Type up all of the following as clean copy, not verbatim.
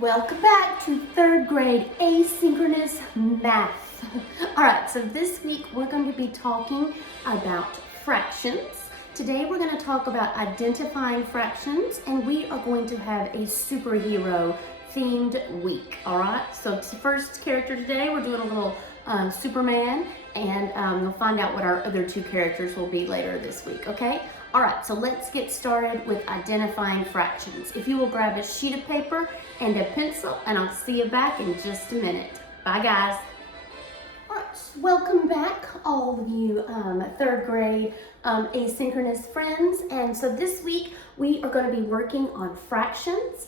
Welcome back to third grade asynchronous math. All right, so this week we're going to be talking about fractions. Today we're going to talk about identifying fractions, and we are going to have a superhero themed week. All right, so it's the first character today. We're doing a little Superman, and you'll find out what our other two characters will be later this week, okay? All right, so let's get started with identifying fractions. If you will grab a sheet of paper and a pencil, and I'll see you back in just a minute. Bye, guys. All right, welcome back, all of you third grade asynchronous friends. And so this week we are going to be working on fractions.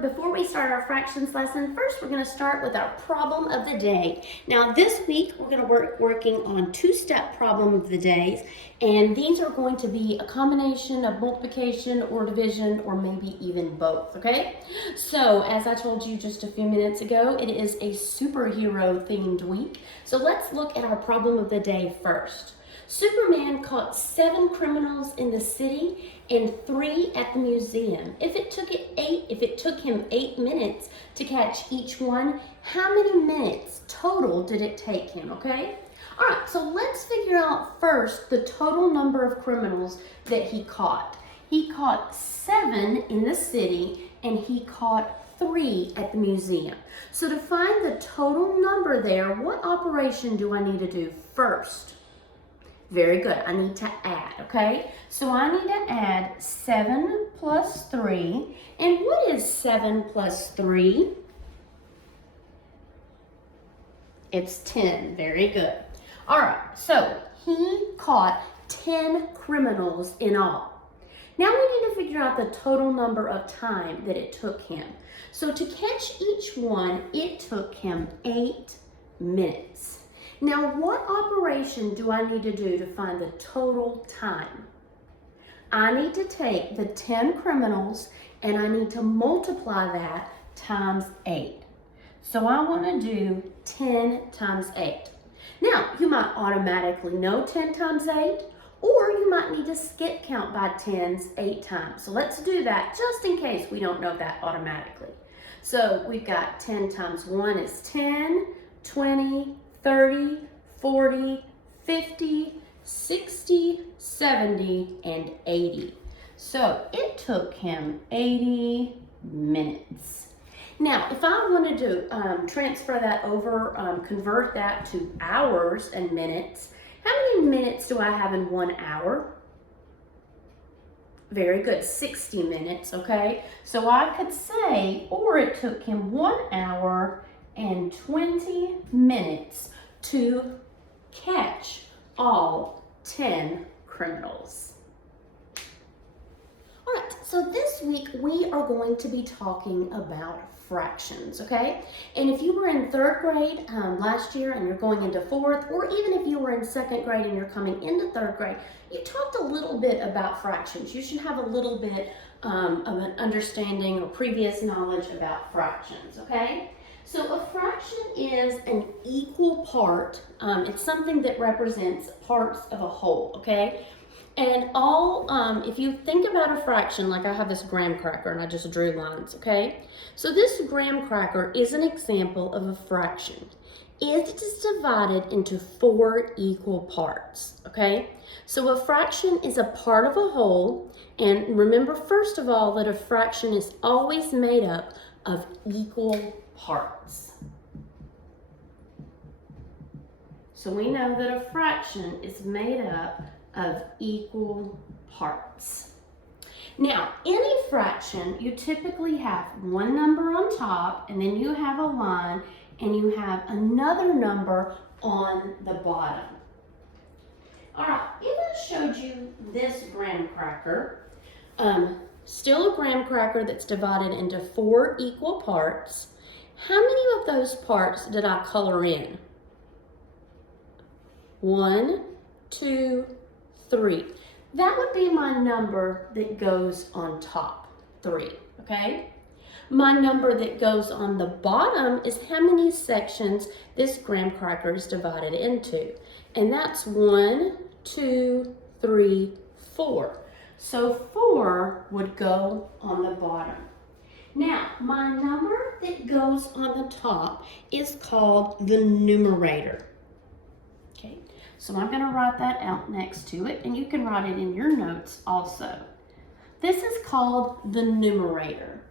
Before we start our fractions lesson, first we're going to start with our problem of the day. Now this week we're going to working on two-step problem of the days, and these are going to be a combination of multiplication or division or maybe even both, okay? So as I told you just a few minutes ago, it is a superhero themed week. So let's look at our problem of the day first. Superman caught 7 criminals in the city and 3 at the museum. If it took him 8 minutes to catch each one, how many minutes total did it take him, okay? All right, so let's figure out first the total number of criminals that he caught. He caught 7 in the city and he caught 3 at the museum. So to find the total number there, what operation do I need to do first? Very good. I need to add, okay? So I need to add 7 plus 3. And what is 7 plus 3? It's 10. Very good. All right, so he caught 10 criminals in all. Now we need to figure out the total number of time that it took him. So to catch each one, it took him 8 minutes. Now, what operation do I need to do to find the total time? I need to take the 10 criminals and I need to multiply that times 8. So I want to do 10 times 8. Now, you might automatically know 10 times 8, or you might need to skip count by 10s 8 times. So let's do that just in case we don't know that automatically. So we've got 10 times 1 is 10, 20, 30, 40, 50, 60, 70, and 80. So it took him 80 minutes. Now, if I wanted to transfer that over, convert that to hours and minutes, how many minutes do I have in 1 hour? Very good, 60 minutes, okay? So I could say, or it took him 1 hour and 20 minutes to catch all 10 criminals. All right, so this week we are going to be talking about fractions, okay? And if you were in third grade last year and you're going into fourth, or even if you were in second grade and you're coming into third grade, you talked a little bit about fractions. You should have a little bit of an understanding or previous knowledge about fractions, okay? So a fraction is an equal part. It's something that represents parts of a whole, okay? And if you think about a fraction, like I have this graham cracker and I just drew lines, okay? So this graham cracker is an example of a fraction. It is divided into 4 equal parts, okay? So a fraction is a part of a whole, and remember first of all that a fraction is always made up of equal parts. So we know that a fraction is made up of equal parts. Now, any fraction, you typically have one number on top, and then you have a line, and you have another number on the bottom. All right, if I showed you this graham cracker, still a graham cracker that's divided into 4 equal parts, how many of those parts did I color in? 1, 2, 3. That would be my number that goes on top, 3, okay? My number that goes on the bottom is how many sections this graham cracker is divided into. And that's 1, 2, 3, 4. So 4 would go on the bottom. Now, my number that goes on the top is called the numerator. Okay, so I'm going to write that out next to it, and you can write it in your notes also. This is called the numerator,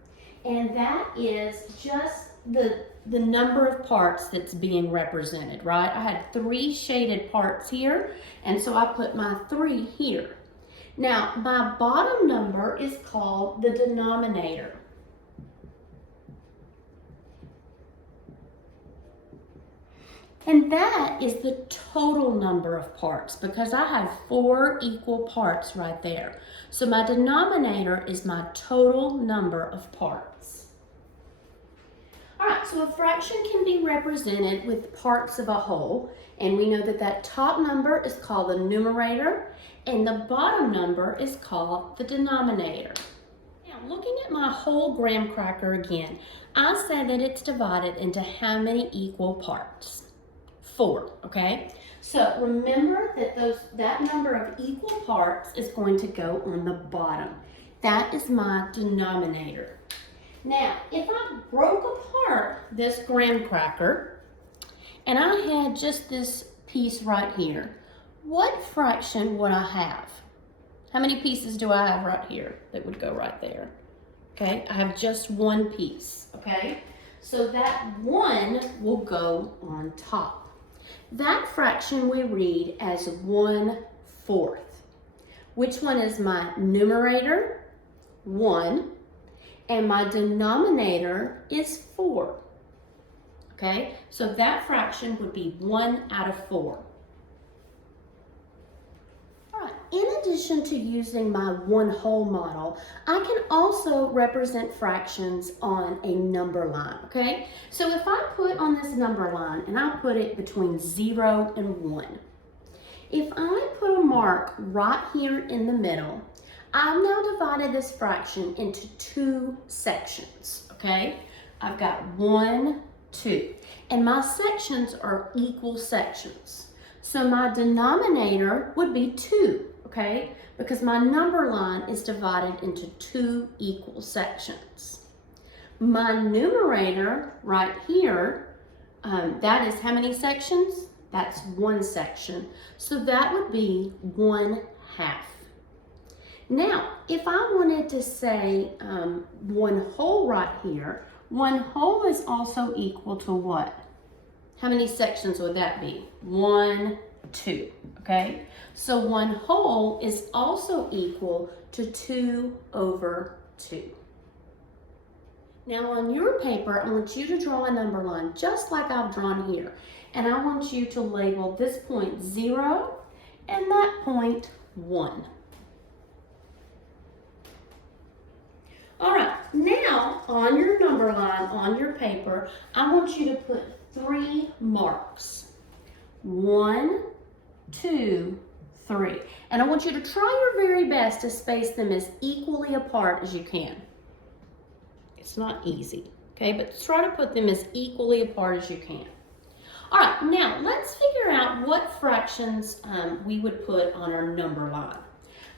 and that is just the number of parts that's being represented, right? I had 3 shaded parts here, and so I put my 3 here. Now, my bottom number is called the denominator. And that is the total number of parts because I have 4 equal parts right there. So my denominator is my total number of parts. All right, so a fraction can be represented with parts of a whole, and we know that that top number is called the numerator, and the bottom number is called the denominator. Now, looking at my whole graham cracker again, I say that it's divided into how many equal parts? 4, okay? So remember that that number of equal parts is going to go on the bottom. That is my denominator. Now, if I broke apart this graham cracker and I had just this piece right here, what fraction would I have? How many pieces do I have right here that would go right there? Okay, I have just 1 piece, okay? So that 1 will go on top. That fraction we read as 1/4. Which one is my numerator? 1. And my denominator is 4. Okay, so that fraction would be 1/4. In addition to using my 1 whole model, I can also represent fractions on a number line, okay? So if I put on this number line and I put it between 0 and 1, if I put a mark right here in the middle, I've now divided this fraction into 2 sections, okay? I've got 1, 2, and my sections are equal sections. So my denominator would be 2. Okay, because my number line is divided into 2 equal sections. My numerator right here, that is how many sections? That's 1 section. So that would be 1/2. Now, if I wanted to say 1 whole right here, 1 whole is also equal to what? How many sections would that be? 1, 2, okay? So 1 whole is also equal to 2/2. Now on your paper, I want you to draw a number line just like I've drawn here. And I want you to label this point 0 and that point 1. All right, now on your number line, on your paper, I want you to put 3 marks. 1, 2, 3. And I want you to try your very best to space them as equally apart as you can. It's not easy, okay? But try to put them as equally apart as you can. All right, now let's figure out what fractions we would put on our number line.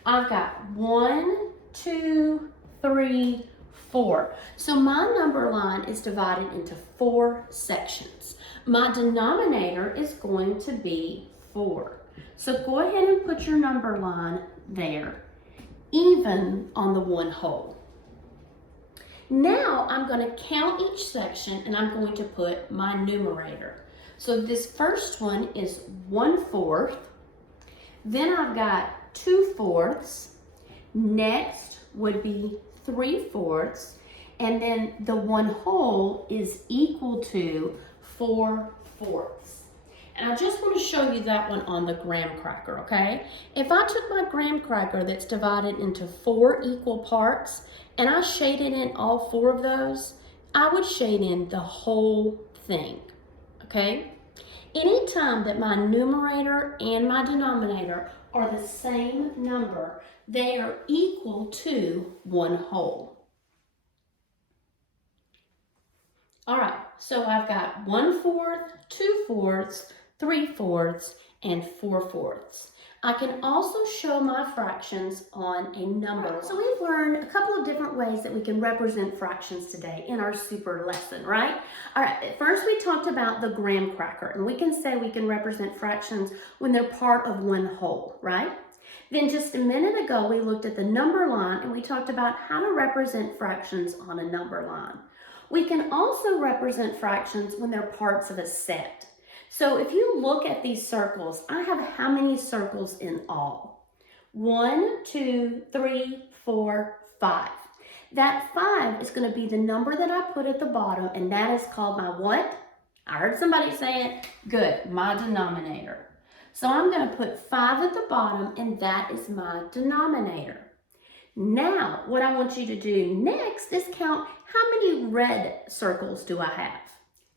I've got 1, 2, 3, 4. So my number line is divided into 4 sections. My denominator is going to be 4. So go ahead and put your number line there, even on the 1 whole. Now I'm going to count each section and I'm going to put my numerator. So this first one is 1/4. Then I've got 2/4. Next would be 3/4. And then the 1 whole is equal to 4/4. And I just want to show you that one on the graham cracker, okay? If I took my graham cracker that's divided into 4 equal parts and I shaded in all 4 of those, I would shade in the whole thing, okay? Anytime that my numerator and my denominator are the same number, they are equal to 1 whole. All right, so I've got 1/4, 2/4, 3/4, and 4/4. I can also show my fractions on a number. So we've learned a couple of different ways that we can represent fractions today in our super lesson, right? All right, first we talked about the graham cracker, and we can say we can represent fractions when they're part of one whole, right? Then just a minute ago, we looked at the number line and we talked about how to represent fractions on a number line. We can also represent fractions when they're parts of a set. So if you look at these circles, I have how many circles in all? 1, 2, 3, 4, 5. That 5 is going to be the number that I put at the bottom, and that is called my what? I heard somebody say it. Good, my denominator. So I'm going to put 5 at the bottom, and that is my denominator. Now, what I want you to do next is count how many red circles do I have?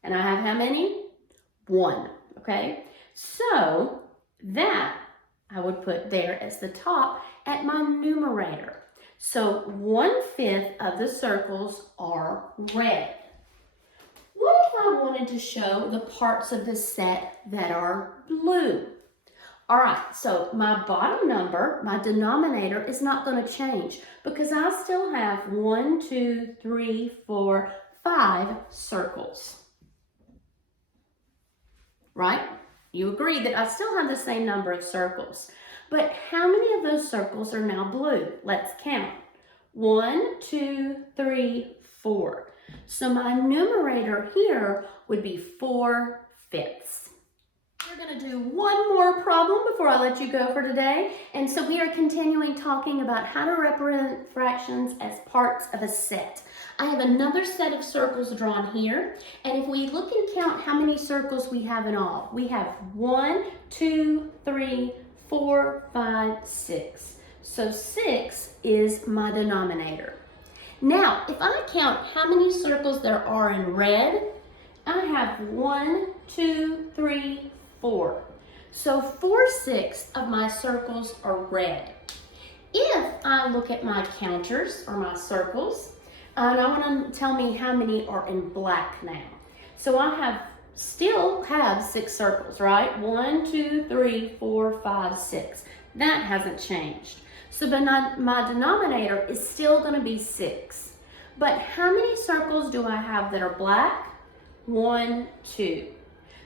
And I have how many? 1, okay? So that I would put there as the top at my numerator. So 1/5 of the circles are red. What if I wanted to show the parts of the set that are blue? All right, so my bottom number, my denominator, is not going to change because I still have 1, 2, 3, 4, 5 circles. Right? You agree that I still have the same number of circles. But how many of those circles are now blue? Let's count. 1, 2, 3, 4. So my numerator here would be 4/5. We're going to do one more problem before I let you go for today. And so we are continuing talking about how to represent fractions as parts of a set. I have another set of circles drawn here. And if we look and count how many circles we have in all, we have 1, 2, 3, 4, 5, 6. So 6 is my denominator. Now, if I count how many circles there are in red, I have 1, 2, 3, 4. So 4/6 of my circles are red. If I look at my counters or my circles, and I want to tell me how many are in black now. So I still have 6 circles, right? 1, 2, 3, 4, 5, 6. That hasn't changed. So my denominator is still going to be 6. But how many circles do I have that are black? 1, 2.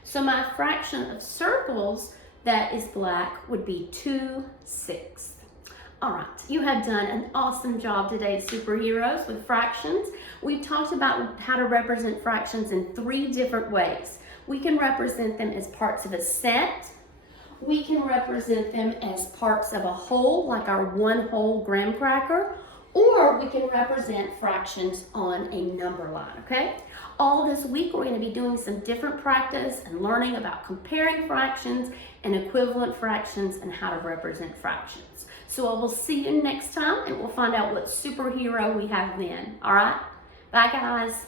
So my fraction of circles that is black would be 2/6. All right, you have done an awesome job today, superheroes, with fractions. We've talked about how to represent fractions in 3 different ways. We can represent them as parts of a set. We can represent them as parts of a whole, like our one whole graham cracker, or we can represent fractions on a number line, okay? All this week, we're going to be doing some different practice and learning about comparing fractions and equivalent fractions and how to represent fractions. So I will see you next time, and we'll find out what superhero we have then, all right? Bye, guys.